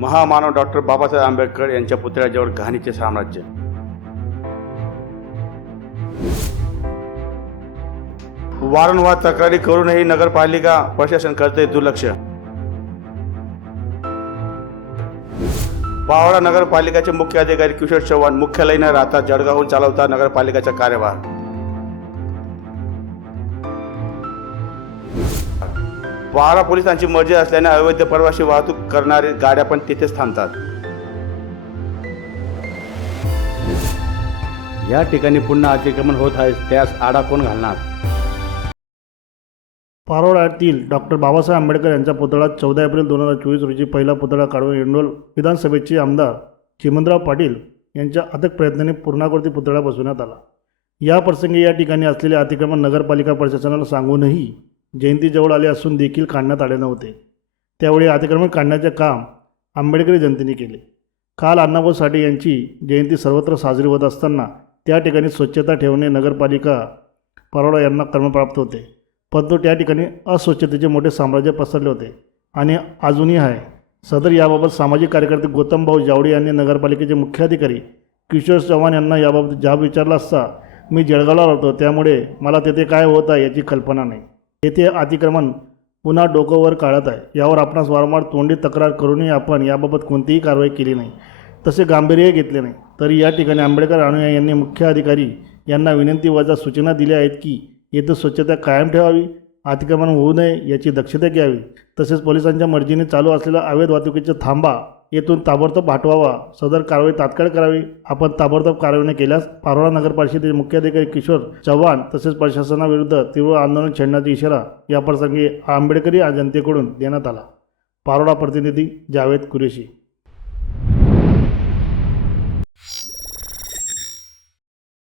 महामानव डॉक्टर बाबासाहेब आंबेडकर यांच्या पुतळ्याजवळ घाणीचे साम्राज्य। वारंवार तक्रारी करूनही नगरपालिका प्रशासन करते दुर्लक्ष। पावडा नगरपालिकेचे मुख्य अधिकारी किशोर चव्हाण मुख्यालय न राहता जळगावहून चालवता नगरपालिकेचा कार्यभार। पावडा पोलिसांची मर्जी असल्याने अवैध प्रवासी वाहतूक करणारी गाड्या पण तिथेच थांबतात। या ठिकाणी पुन्हा अतिक्रमण होत आहे, त्यास आळा कोण घालणार? पारोळ्यातील डॉक्टर बाबासाहेब आंबेडकर यांच्या पुतळा 14 एप्रिल 2024 रोजी पहिला पुतळा काढून इंडोल विधानसभेचे आमदार चिमणराव पाटील यांच्या अथक प्रयत्नाने पूर्णाकृती पुतळा बसवण्यात आला। या प्रसंगी या ठिकाणी असलेले अतिक्रमण नगरपालिका प्रशासनाला सांगूनही जयंती जवळ आले असून देखील काढण्यात आले नव्हते। त्यावेळी अतिक्रमण काढण्याचे काम आंबेडकरी जनतेने केले। काल अण्णाभाऊ साठे यांची जयंती सर्वत्र साजरी होत असताना त्या ठिकाणी स्वच्छता ठेवणे नगरपालिका पारोळा यांना कर्मप्राप्त होते, परंतु त्या ठिकाणी अस्वच्छतेचे मोठे साम्राज्य पसरले होते आणि अजूनही आहे। सदर याबाबत सामाजिक कार्यकर्ते गौतमभाऊ जावडे यांनी नगरपालिकेचे मुख्याधिकारी किशोर चव्हाण यांना याबाबत जाब विचारला असता मी जळगावला राहतो, त्यामुळे मला तेथे काय होत आहे याची कल्पना नाही। येथे अतिक्रमण पुन्हा डोकं वर काढत आहे, यावर आपणास वारंवार तोंडी तक्रार करूनही आपण याबाबत कोणतीही कारवाई केली नाही, तसे गांभीर्यही घेतले नाही। तरी या ठिकाणी आंबेडकर अनुयायी यांनी मुख्य अधिकारी यांना विनंती वजा सूचना दिल्या आहेत की येथे स्वच्छता कायम ठेवावी, अतिक्रमण होऊ नये याची दक्षता घ्यावी, तसेच पोलिसांच्या मर्जीने चालू असलेल्या अवैध वाहतुकीचे थांबा येथून ताबडतोब हटवावा, सदर कारवाई तात्काळ करावी। आपण ताबडतोब कारवाई न केल्यास पारोळा नगरपालिकेचे मुख्य अधिकारी किशोर चव्हाण तसेच प्रशासनाविरुद्ध तीव्र आंदोलन छेडण्याचा इशारा या प्रसंगी आंबेडकरी जनतेकडून देण्यात आला। पारोळा प्रतिनिधी जावेद कुरेशी।